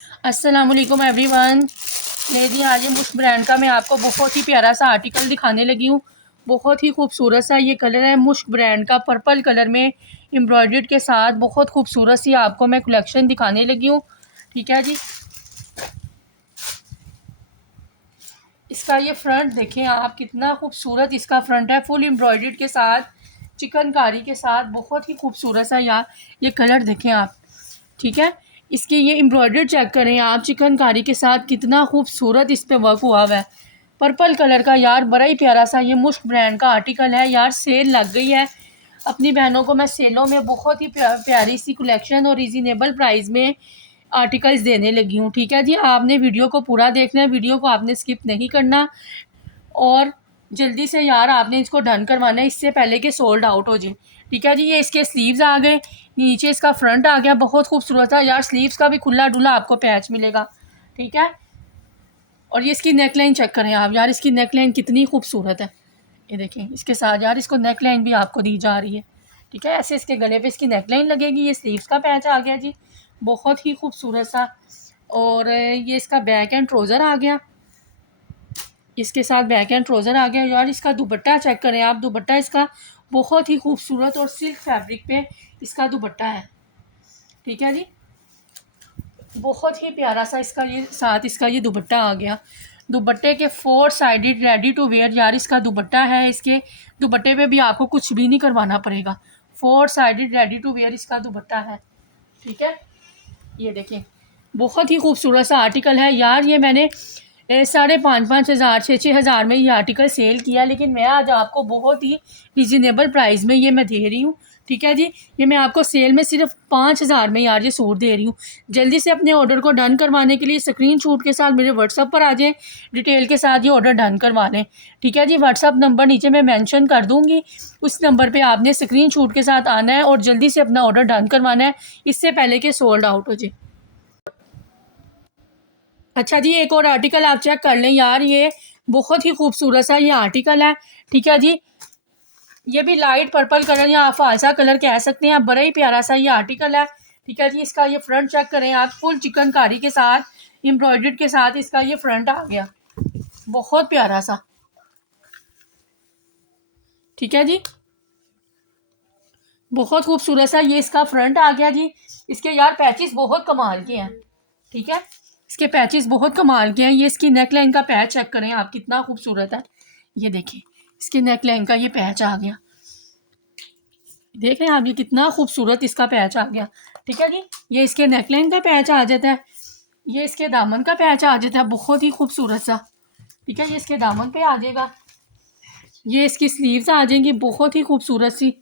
अस्सलाम वालेकुम एवरीवन। ये जी आज ये मुश्क ब्रांड का मैं आपको बहुत ही प्यारा सा आर्टिकल दिखाने लगी हूँ। बहुत ही खूबसूरत सा ये कलर है, मुश्क ब्रांड का पर्पल कलर में एम्ब्रॉयडर्ड के साथ बहुत खूबसूरत सी आपको मैं कलेक्शन दिखाने लगी हूँ। ठीक है जी, इसका ये फ्रंट देखें आप, कितना खूबसूरत इसका फ्रंट है, फुल एम्ब्रॉयडर्ड के साथ, चिकनकारी के साथ। बहुत ही खूबसूरत सा यार ये कलर देखें आप। ठीक है, इसके ये एम्ब्रॉयडर्ड चेक करें आप, चिकनकारी के साथ कितना खूबसूरत इस पे वर्क हुआ हुआ है। पर्पल कलर का यार बड़ा ही प्यारा सा ये मुश्क ब्रांड का आर्टिकल है यार। सेल लग गई है, अपनी बहनों को मैं सेलों में बहुत ही प्यारी सी कलेक्शन और रिजनेबल प्राइस में आर्टिकल्स देने लगी हूँ। ठीक है जी, आपने वीडियो को पूरा देखना है, वीडियो को आपने स्किप नहीं करना। और जल्दी से यार आपने इसको डन करवाना है इससे पहले कि सोल्ड आउट हो जाए। ठीक है जी, ये इसके स्लीव्स आ गए, नीचे इसका फ्रंट आ गया, बहुत खूबसूरत है यार। स्लीव्स का भी खुला डुला आपको पैच मिलेगा। ठीक है, और ये इसकी नेकलाइन चेक करें आप यार, इसकी नेकलाइन कितनी खूबसूरत है। ये देखें, इसके साथ यार इसको नेकलाइन भी आपको दी जा रही है। ठीक है, ऐसे इसके गले पे इसकी नेकलाइन लगेगी। ये स्लीव्स का पैच आ गया जी, बहुत ही खूबसूरत सा। और ये इसका बैक एंड ट्राउज़र आ गया, इसके साथ बैक एंड ट्राउज़र आ गया यार। इसका दुपट्टा चेक करें आप, दुपट्टा इसका बहुत ही खूबसूरत और सिल्क फैब्रिक पे इसका दुपट्टा है। ठीक है जी, बहुत ही प्यारा सा इसका ये साथ इसका ये दुपट्टा आ गया। दुपट्टे के 4 साइडेड रेडी टू वेयर यार इसका दुपट्टा है। इसके दुपट्टे पे भी आपको कुछ भी नहीं करवाना पड़ेगा, 4 साइडेड रेडी टू वेयर इसका दुपट्टा है। ठीक है, ये देखें, बहुत ही खूबसूरत सा आर्टिकल है यार। ये मैंने 5,500 6,000 में ये आर्टिकल सेल किया, लेकिन मैं आज आपको बहुत ही रिजनेबल प्राइस में ये मैं दे रही हूँ। ठीक है जी, ये मैं आपको सेल में सिर्फ 5,000 में यार ये सूट दे रही हूँ। जल्दी से अपने ऑर्डर को डन करवाने के लिए स्क्रीनशॉट के साथ मेरे व्हाट्सअप पर आ जाएं, डिटेल के साथ ये ऑर्डर डन करवा लें। ठीक है जी, व्हाट्सअप नंबर नीचे मैं मेंशन कर दूँगी, उस नंबर पे आपने स्क्रीनशॉट के साथ आना है और जल्दी से अपना ऑर्डर डन करवाना है इससे पहले कि सोल्ड आउट हो जाए। अच्छा जी, एक और आर्टिकल आप चेक कर लें यार, ये बहुत ही खूबसूरत सा ये आर्टिकल है। ठीक है जी, ये भी लाइट पर्पल कलर या फालसा कलर कह सकते हैं, बड़ा ही प्यारा सा ये आर्टिकल है। ठीक है जी, इसका ये फ्रंट चेक करें आप, फुल चिकनकारी के साथ एम्ब्रॉयडर्ड के साथ इसका ये फ्रंट आ गया, बहुत प्यारा सा। ठीक है जी, बहुत खूबसूरत सा ये इसका फ्रंट आ गया जी। इसके यार पैचेस बहुत कमाल के हैं। ठीक है, इसके पैचेस बहुत कमाल के हैं। ये इसकी नेकलाइन का पैच चेक करें आप, कितना खूबसूरत है। ये देखिए, इसके नेकलाइन का ये पैच आ गया, देख रहे हैं आप, ये कितना खूबसूरत इसका पैच आ गया। ठीक है जी, ये इसके नेकलाइन का पैच आ जाता है, ये इसके दामन का पैच आ जाता है, बहुत ही खूबसूरत सा। ठीक है, ये इसके दामन पे आ जाएगा, ये इसकी स्लीव्स आ जाएंगी बहुत ही खूबसूरत सी।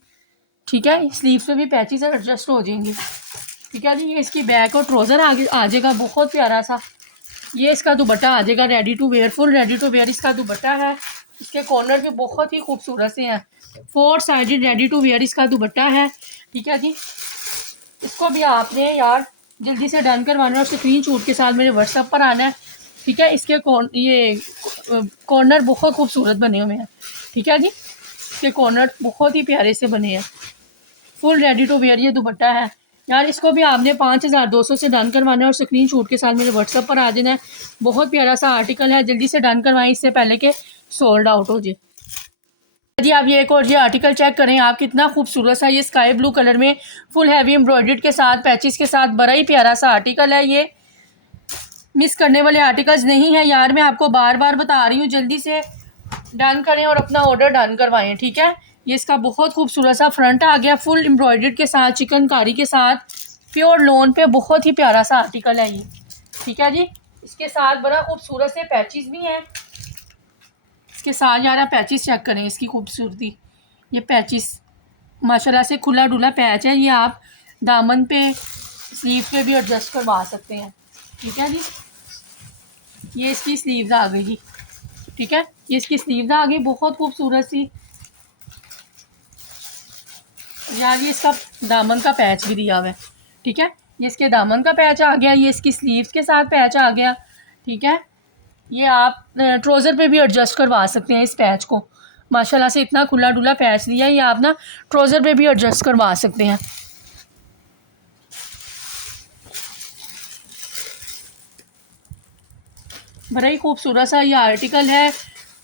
ठीक है, स्लीव्स पे भी पैचेस एडजस्ट हो जाएंगे। ठीक है जी, ये इसकी बैक और ट्राउज़र आगे आ जाएगा, बहुत प्यारा सा। ये इसका दुपट्टा आ जाएगा ready to wear, full ready to wear इसका दुपट्टा है। इसके कॉर्नर भी बहुत ही खूबसूरत से हैं, 4 साइडेड रेडी टू वेयर इसका दुपट्टा है। ठीक है जी, इसको भी आपने यार जल्दी से डन करवाना है और स्क्रीनशॉट के साथ मेरे व्हाट्सएप पर आना है। ठीक है, इसके ये कॉर्नर बहुत खूबसूरत बने हुए हैं। ठीक है जी, इसके कॉर्नर बहुत ही प्यारे से बने हैं, फुल रेडी टू वेयर ये दुपट्टा है यार। इसको भी आपने 5,200 से डन करवाना है और स्क्रीनशॉट के साथ मेरे व्हाट्सएप पर आ जाना है। बहुत प्यारा सा आर्टिकल है, जल्दी से डन करवाएं इससे पहले कि सोल्ड आउट हो जाए। जी, आप ये एक और ये आर्टिकल चेक करें आप, कितना खूबसूरत सा ये स्काई ब्लू कलर में फुल हैवी एम्ब्रॉयडर्ड के साथ पैचेस के साथ बड़ा ही प्यारा सा आर्टिकल है। ये मिस करने वाले आर्टिकल्स नहीं है यार, मैं आपको बार बार बता रही हूँ, जल्दी से डन करें और अपना ऑर्डर डन करवाएं। ठीक है, ये इसका बहुत खूबसूरत सा फ्रंट आ गया, फुल एम्ब्रॉयडर्ड के साथ, चिकनकारी के साथ, प्योर लोन पे, बहुत ही प्यारा सा आर्टिकल है ये। ठीक है जी, इसके साथ बड़ा खूबसूरत से पैचेस भी हैं। इसके साथ यार आप पैचेस चेक करें, इसकी खूबसूरती, ये पैचेस माशाल्लाह से खुला डुला पैच है। ये आप दामन पे, स्लीव पे भी एडजस्ट करवा सकते हैं। ठीक है जी, ये इसकी स्लीव्स आ गई जी। ठीक है, ये इसकी स्लीव्स आ गई, बहुत खूबसूरत सी यार। ये इसका दामन का पैच भी दिया हुआ है। ठीक है, ये इसके दामन का पैच आ गया, ये इसकी स्लीव्स के साथ पैच आ गया। ठीक है, ये आप ट्राउज़र पे भी एडजस्ट करवा सकते हैं इस पैच को, माशाल्लाह से इतना खुला डुला पैच दिया है। ये आप ना ट्राउज़र पे भी एडजस्ट करवा सकते हैं। बड़ा ही खूबसूरत सा ये आर्टिकल है,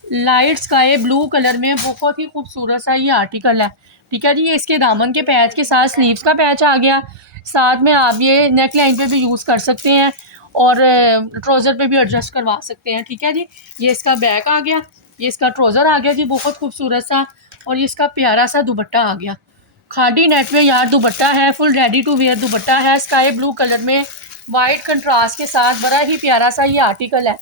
लाइट स्काई ब्लू कलर में, बहुत ही खूबसूरत सा ये आर्टिकल है। ठीक है जी, ये इसके दामन के पैच के साथ स्लीव्स का पैच आ गया। साथ में आप ये नेक लाइन पे भी यूज़ कर सकते हैं और ट्राउज़र पे भी एडजस्ट करवा सकते हैं। ठीक है जी, ये इसका बैक आ गया, ये इसका ट्राउज़र आ गया जी बहुत खूबसूरत सा, और ये इसका प्यारा सा दुपट्टा आ गया। खादी नेट में यार दुपट्टा है, full ready to wear dupatta है, स्काई ब्लू कलर में वाइट कंट्रास्ट के साथ, बड़ा ही प्यारा सा ये आर्टिकल है।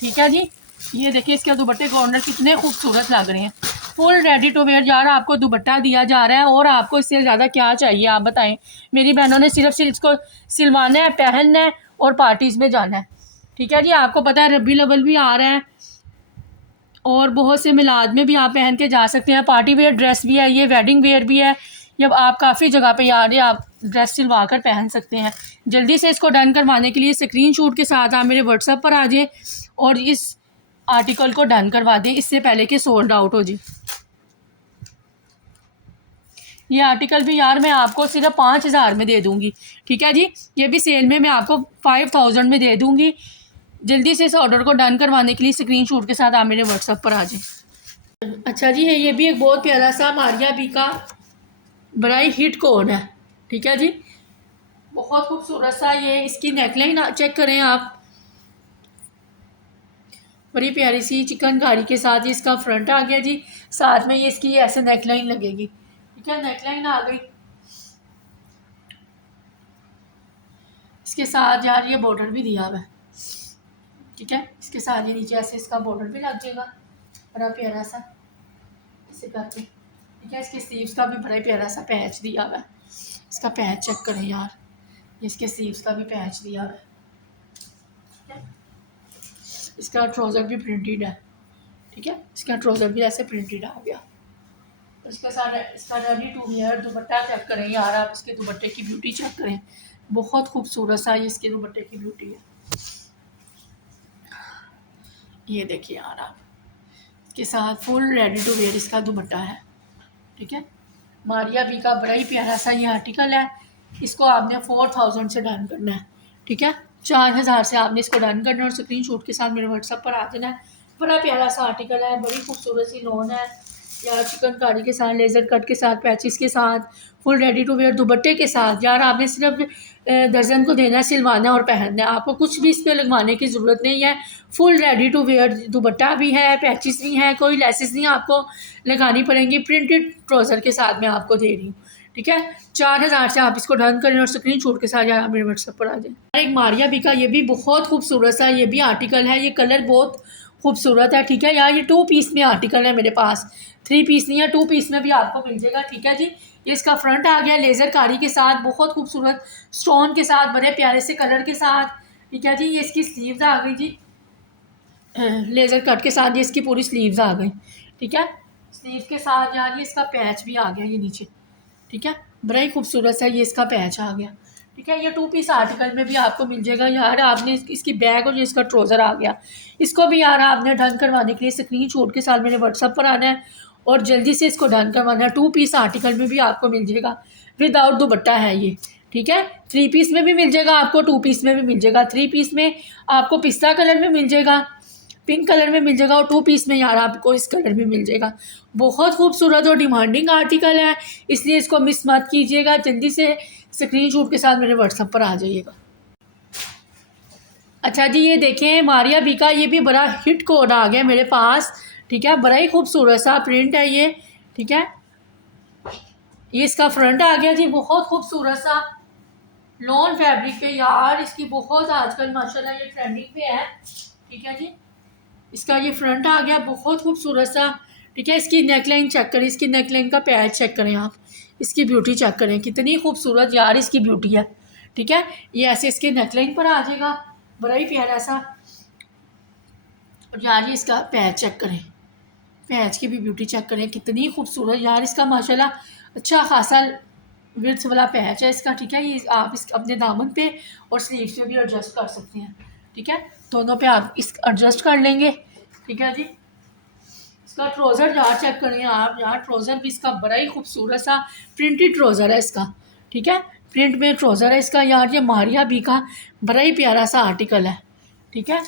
ठीक है जी, ये देखिए इसके दुपट्टे कॉर्नर कितने खूबसूरत लग रहे हैं। फुल रेडी टू वेयर यार आपको दुपट्टा दिया जा रहा है, और आपको इससे ज़्यादा क्या चाहिए आप बताएं। मेरी बहनों ने सिर्फ इसको सिलवाना है, पहनना है और पार्टीज़ में जाना है। ठीक है जी, आपको पता है रबी लेवल भी आ रहा है और बहुत से मिलाद में भी आप पहन के जा सकते हैं। पार्टी वेयर ड्रेस भी है, ये वेडिंग वेयर भी है। जब आप काफ़ी जगह पे आ रहे हैं आप ड्रेस सिलवा कर पहन सकते हैं। जल्दी से इसको डन करवाने के लिए स्क्रीनशॉट के साथ आप मेरे व्हाट्सएप पर आ जाए और इस आर्टिकल को डन करवा दें इससे पहले कि सोल्ड आउट हो जाए। ये आर्टिकल भी यार मैं आपको सिर्फ 5,000 में दे दूँगी। ठीक है जी, ये भी सेल में मैं आपको 5,000 में दे दूँगी। जल्दी से इस ऑर्डर को डन करवाने के लिए स्क्रीनशॉट के साथ आप मेरे व्हाट्सएप पर आ जाए। अच्छा जी, ये भी एक बहुत प्यारा सा मारिया बी का बड़ा ही हिट कोड है। ठीक है जी, बहुत खूबसूरत सा ये इसकी नेकलाइन चेक करें आप, बड़ी प्यारी सी चिकनकारी के साथ। ये इसका फ्रंट आ गया जी, साथ में ये इसकी ऐसे नेकलाइन लगेगी। ठीक है, नेकलाइन आ गई, इसके साथ यार ये बॉर्डर भी दिया हुआ है। ठीक है, इसके साथ ये नीचे ऐसे इसका बॉर्डर भी लग जाएगा बड़ा प्यारा सा इसे करके। ठीक है, इसके स्लीव्स का भी बड़ा प्यारा सा पैच दिया हुआ है। इसका पैच चेक करें यार, इसके स्लीव्स का भी पैच दिया हुआ है। ठीक है, इसका ट्राउज़र भी प्रिंटेड है। ठीक है, इसका ट्राउज़र भी ऐसे प्रिंटेड आ गया। इसके साथ इसका ready to wear dupatta check करें यार आप, इसके दुपट्टे की ब्यूटी चेक करें, बहुत खूबसूरत सा ये इसके दुपट्टे की ब्यूटी है। ये देखिए यार आप, इसके साथ फुल रेडी टू वेयर इसका दुपट्टा है। ठीक है, मारिया बी का बड़ा ही प्यारा सा ये आर्टिकल है। इसको आपने 4,000 से डन करना है। ठीक है, 4,000 से आपने इसको डन करना है और स्क्रीनशॉट के साथ मेरे व्हाट्सएप पर आ जाना है। बड़ा प्यारा सा आर्टिकल है, बड़ी खूबसूरत सी लॉन है यार, चिकनकारी के साथ, लेज़र कट के साथ, पैचिस के साथ, फुल रेडी टू वेयर दुपट्टे के साथ। यार आपने सिर्फ दर्जन को देना है, सिलवाना और पहनना है, आपको कुछ भी इस पर लगवाने की ज़रूरत नहीं है। Full ready to wear dupatta भी है, पैचिस भी हैं, कोई लेसेस नहीं आपको लगानी पड़ेंगी। प्रिंटेड ट्राउज़र के साथ मैं आपको दे रही हूँ। ठीक है, 4,000 से आप इसको डन करें और स्क्रीनशॉट के साथ यार मेरे व्हाट्सएप पर आ जाए। एक मारिया बी का ये भी बहुत खूबसूरत सा ये भी आर्टिकल है, ये कलर बहुत खूबसूरत है। ठीक है यार, ये 2 पीस में आर्टिकल है मेरे पास, 3 पीस नहीं है, 2 पीस में भी आपको मिल जाएगा। ठीक है जी, ये इसका फ्रंट आ गया लेज़र कारी के साथ, बहुत खूबसूरत स्टोन के साथ, बड़े प्यारे से कलर के साथ। ठीक है जी, ये इसकी स्लीव्स आ गई जी लेज़र कट के साथ, ये इसकी पूरी स्लीव्स आ गई। ठीक है, स्लीव के साथ यार ये इसका पैच भी आ गया ये नीचे। ठीक है, बड़ा ही खूबसूरत सा ये इसका पैच आ गया। ठीक है, ये 2 पीस आर्टिकल में भी आपको मिल जाएगा यार। आपने इसकी बैग और जो इसका ट्राउज़र आ गया, इसको भी यार आपने डन करवाने के लिए स्क्रीनशॉट के साथ मेरे व्हाट्सएप पर आना है और जल्दी से इसको डन करवाना है। 2 पीस आर्टिकल में भी आपको मिल जाएगा, विदाउट दुपट्टा है ये। ठीक है, 3 पीस में भी मिल जाएगा आपको, 2 पीस में भी मिल जाएगा। 3 पीस में आपको पिस्ता कलर में मिल जाएगा, पिंक कलर में मिल जाएगा, और 2 पीस में यार आपको इस कलर में मिल जाएगा। बहुत खूबसूरत और डिमांडिंग आर्टिकल है, इसलिए इसको मिस मत कीजिएगा। जल्दी से स्क्रीनशॉट के साथ मेरे व्हाट्सएप पर आ जाइएगा। अच्छा जी, ये देखें मारिया बी का ये भी बड़ा हिट कोड आ गया मेरे पास। ठीक है, बड़ा ही खूबसूरत सा प्रिंट है ये। ठीक है, ये इसका फ्रंट आ गया जी, बहुत खूबसूरत सा लॉन फैब्रिक पे यार, इसकी बहुत आजकल माशाल्लाह ये ट्रेंडिंग पे है। ठीक है जी, इसका ये फ्रंट आ गया, बहुत खूबसूरत सा। ठीक है, इसकी नेकलाइन चेक करें, इसकी नेकलाइन का पैच चेक करें आप, इसकी ब्यूटी चेक करें, कितनी खूबसूरत यार इसकी ब्यूटी है। ठीक है, ये ऐसे इसके नेकलाइन पर आ जाएगा, बड़ा ही प्यारा सा। और यार ये इसका पैच चेक करें, पैच की भी ब्यूटी चेक करें, कितनी खूबसूरत यार। इसका माशाल्लाह अच्छा खासा विड्थ वाला पैच है इसका। ठीक है, ये आप इस अपने दामन पे और स्लीव्स पे भी एडजस्ट कर सकते हैं। ठीक है, दोनों पे आप इस एडजस्ट कर लेंगे। ठीक है जी, इसका ट्राउज़र यार चेक करें आप, यार ट्राउज़र भी इसका बड़ा ही खूबसूरत सा प्रिंटेड ट्राउज़र है इसका। ठीक है, प्रिंट में ट्राउज़र है इसका यार, ये मारिया बी का बड़ा ही प्यारा सा आर्टिकल है। ठीक है,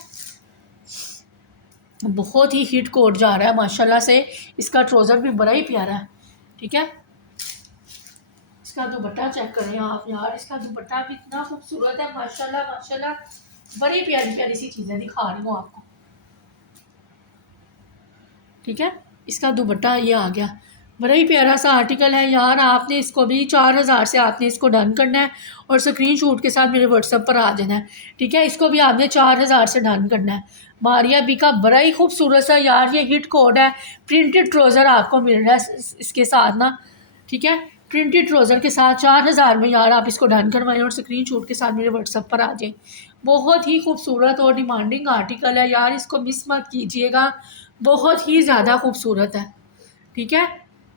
बहुत ही हिट कोट जा रहा है माशाल्लाह से। इसका ट्राउज़र भी बड़ा ही प्यारा है, ठीक है। इसका दुपट्टा चेक करें आप यार, इसका दुपट्टा भी इतना खूबसूरत है माशाल्लाह माशाल्लाह। बड़ी प्यारी प्यारी सी चीज़ें दिखा रही हूँ आपको, ठीक है। इसका दुपट्टा ये आ गया, बड़ा ही प्यारा सा आर्टिकल है यार। आपने इसको भी 4000 से आपने इसको डन करना है और स्क्रीनशॉट के साथ मेरे व्हाट्सएप पर आ जाना है, ठीक है। इसको भी आपने 4000 से डन करना है। मारिया बी का बड़ा ही खूबसूरत सा यार ये हिट कोड है। प्रिंटेड ट्राउज़र आपको मिल रहा है इसके साथ ना, ठीक है। प्रिंटेड ट्राउज़र के साथ 4000 में यार आप इसको डन करवाएं और स्क्रीनशॉट के साथ मेरे व्हाट्सएप पर आ जाएं। बहुत ही खूबसूरत और डिमांडिंग आर्टिकल है यार, इसको मिस मत कीजिएगा, बहुत ही ज़्यादा खूबसूरत है, ठीक है।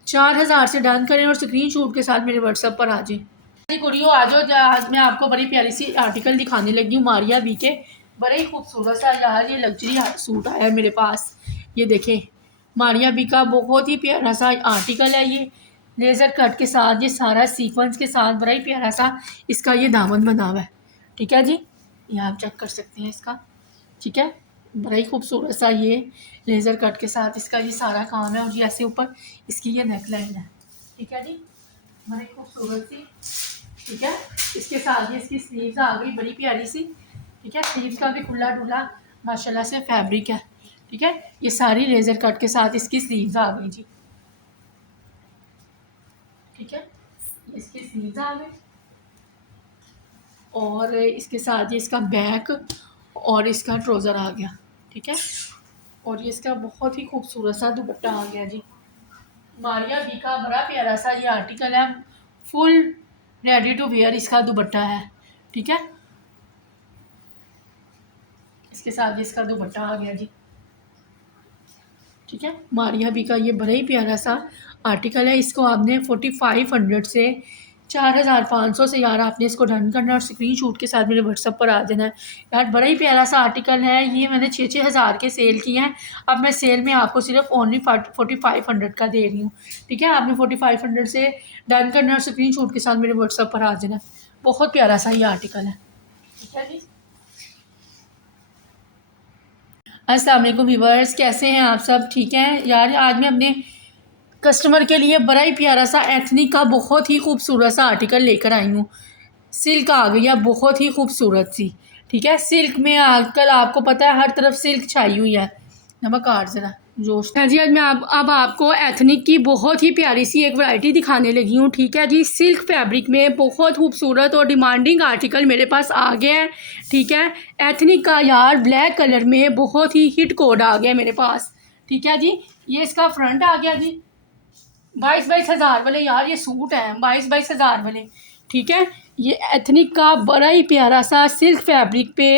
4000 से डन करें और स्क्रीनशॉट के साथ मेरे व्हाट्सएप पर आ जाए। कुड़ियों आ जाओ, आज मैं आपको बड़ी प्यारी सी आर्टिकल दिखाने लगी हूँ मारिया बी के। बड़े ही खूबसूरत सा यार ये लग्जरी सूट आया है मेरे पास। ये देखें मारिया बी का बहुत ही प्यारा सा आर्टिकल है ये, लेज़र कट के साथ, ये सारा सीक्वेंस के साथ बड़ा ही प्यारा सा इसका ये दामन बना हुआ है, ठीक है जी। ये आप चेक कर सकते हैं इसका, ठीक है। बड़ा ही खूबसूरत सा ये लेज़र कट के साथ इसका ये सारा काम है और ये ऐसे ऊपर इसकी ये नेक लाइन है, ठीक है जी। बड़ी खूबसूरत सी, ठीक है। इसके साथ ये इसकी स्लीव्स आ गई बड़ी प्यारी सी, ठीक है। स्लीव्स का भी खुला डुला माशाल्लाह से फैब्रिक है, ठीक है। ये सारी लेज़र कट के साथ इसकी स्लीव्स आ गई जी, ठीक है। इसकी स्लीव्स आ गई और इसके साथ ये इसका बैक और इसका ट्राउज़र आ गया, ठीक है। और ये इसका बहुत ही खूबसूरत सा दुपट्टा आ गया जी। मारिया बी का बड़ा प्यारा सा ये आर्टिकल है, फुल रेडी टू वेयर इसका दुपट्टा है, ठीक है। इसके साथ ये इसका दुपट्टा आ गया जी, ठीक है। मारिया बी का ये बड़ा ही प्यारा सा आर्टिकल है। इसको आपने 4500 से 4500 से यार आपने इसको डन करना है और स्क्रीनशॉट के साथ मेरे व्हाट्सएप पर आ जाना है यार। बड़ा ही प्यारा सा आर्टिकल है ये, मैंने 6-6 हज़ार के सेल किए हैं। अब मैं सेल में आपको सिर्फ ओनली 4500 का दे रही हूँ, ठीक है। आपने 4500 से डन करना है और स्क्रीनशॉट के साथ मेरे व्हाट्सएप पर आ जाना है। बहुत प्यारा सा ये आर्टिकल है, ठीक है जी। अस्सलाम वालेकुम व्यूअर्स, कैसे हैं आप सब, ठीक हैं यार। आज मैं अपने कस्टमर के लिए बड़ा ही प्यारा सा एथनिक का बहुत ही खूबसूरत सा आर्टिकल लेकर आई हूँ। सिल्क आ गई है बहुत ही खूबसूरत सी, ठीक है। सिल्क में आजकल आपको पता है हर तरफ सिल्क छाई हुई है। नमक काट ज़रा जोश है जी। आज मैं अब आपको एथनिक की बहुत ही प्यारी सी एक वैरायटी दिखाने लगी हूँ, ठीक है जी। सिल्क फैब्रिक में बहुत खूबसूरत और डिमांडिंग आर्टिकल मेरे पास आ गया है, ठीक है। एथनिक का यार ब्लैक कलर में बहुत ही हिट कोड आ गया मेरे पास, ठीक है जी। ये इसका फ्रंट आ गया जी, 22-22 हज़ार वाले यार ये सूट हैं, 22-22 हज़ार वाले, ठीक है। ये एथनिक का बड़ा ही प्यारा सा सिल्क फैब्रिक पे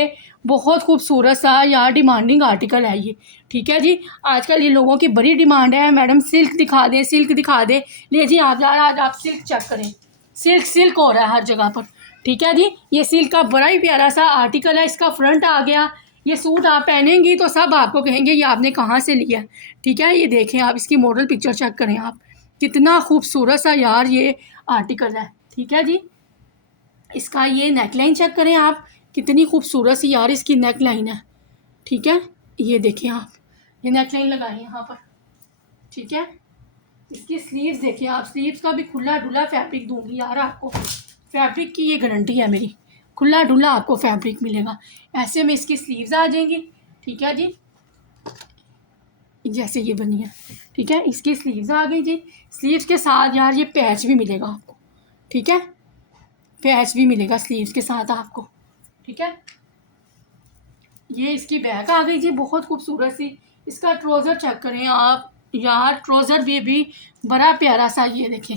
बहुत खूबसूरत सा यार डिमांडिंग आर्टिकल है ये, ठीक है जी। आजकल ये लोगों की बड़ी डिमांड है, मैडम सिल्क दिखा दें सिल्क दिखा दें। ले जी आप यार आज आप सिल्क चेक करें, सिल्क सिल्क हो रहा है हर जगह पर, ठीक है जी। ये सिल्क का बड़ा ही प्यारा सा आर्टिकल है। इसका फ्रंट आ गया, ये सूट आप पहनेंगी तो सब आपको कहेंगे ये आपने कहाँ से लिया, ठीक है। ये देखें आप इसकी मॉडल पिक्चर चेक करें आप, कितना खूबसूरत सा यार ये आर्टिकल है, ठीक है जी। इसका ये नेकलाइन चेक करें आप, कितनी खूबसूरत सी यार इसकी नेक लाइन है, ठीक है। ये देखें आप, ये नेक लाइन लगाई यहाँ पर, ठीक है। इसकी स्लीव्स देखें आप, स्लीव्स का भी खुला डुला फैब्रिक दूंगी यार आपको, फैब्रिक की ये गारंटी है मेरी, खुला डुला आपको फैब्रिक मिलेगा। ऐसे में इसकी स्लीव्स आ जाएंगी, ठीक है जी, जैसे ये बनी है, ठीक है। इसकी स्लीव्स आ गई जी। स्लीव्स के साथ यार ये पैच भी मिलेगा आपको, ठीक है। पैच भी मिलेगा स्लीव्स के साथ आपको, ठीक है। ये इसकी बैक आ गई जी बहुत खूबसूरत सी। इसका ट्राउज़र चेक करें आप यार, ट्राउज़र भी बड़ा प्यारा सा ये देखें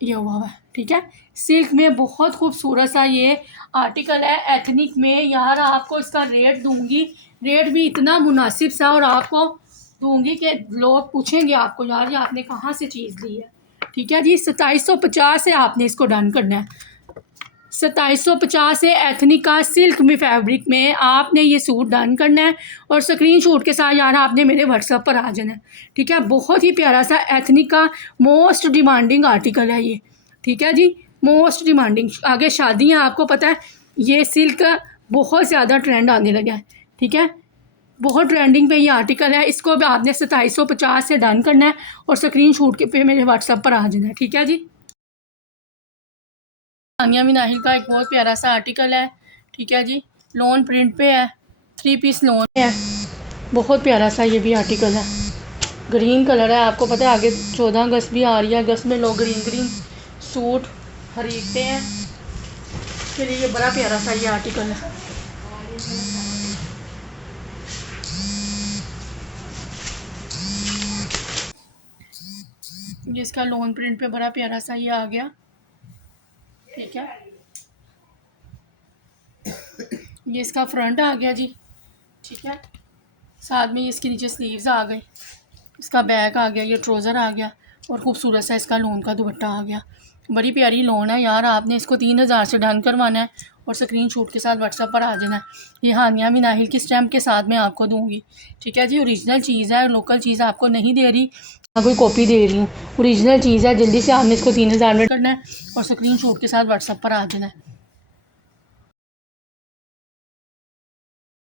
ये हुआ है, ठीक है। सिल्क में बहुत खूबसूरत सा ये आर्टिकल है एथनिक में यार। आपको इसका रेट दूंगी, रेट भी इतना मुनासिब सा और आपको दूंगी कि लोग पूछेंगे आपको यार ये आपने कहाँ से चीज़ ली है, ठीक है जी। 2750 से आपने इसको डन करना है। 2750 से एथनिक का सिल्क में फैब्रिक में आपने ये सूट डन करना है और स्क्रीनशॉट के साथ यार आपने मेरे व्हाट्सएप पर आ जाना है, ठीक है। बहुत ही प्यारा सा एथनिक का मोस्ट डिमांडिंग आर्टिकल है ये, ठीक है जी। मोस्ट डिमांडिंग, आगे शादियाँ आपको पता है ये सिल्क का बहुत ज़्यादा ट्रेंड आने लगा है, ठीक है। बहुत ट्रेंडिंग पे ये आर्टिकल है। इसको भी आपने 2750 से डन करना है और स्क्रीनशॉट के पे मेरे व्हाट्सएप पर आ जाना है, ठीक है जी। हानिया मिनाहिल का एक बहुत प्यारा सा आर्टिकल है, ठीक है जी। लोन प्रिंट पे है, 3 पीस लोन है, बहुत प्यारा सा ये भी आर्टिकल है। ग्रीन कलर है, आपको पता है आगे 14 अगस्त भी आ रही है। अगस्त में लोग ग्रीन ग्रीन सूट खरीदते हैं, इसके लिए ये बड़ा प्यारा सा ये आर्टिकल है। ये इसका लोन प्रिंट पे बड़ा प्यारा सा ये आ गया, ठीक है। ये इसका फ्रंट आ गया जी, ठीक है। साथ में इसके नीचे स्लीव्स आ गई, इसका बैक आ गया, ये ट्राउज़र आ गया और खूबसूरत सा इसका लोन का दुपट्टा आ गया। बड़ी प्यारी लोन है यार। आपने इसको 3000 से डन करवाना है और स्क्रीनशॉट के साथ व्हाट्सएप पर आ जाना है। ये हानिया मिनाहिल की स्टैम्प के साथ मैं आपको दूंगी, ठीक है जी। ओरिजिनल चीज़ है, लोकल चीज़ आपको नहीं दे रही, कोई कॉपी दे रही हूँ। ओरिजिनल चीज़ है, जल्दी से आपने इसको 3000 में करना है और स्क्रीनशॉट के साथ व्हाट्सएप पर आ जाना है।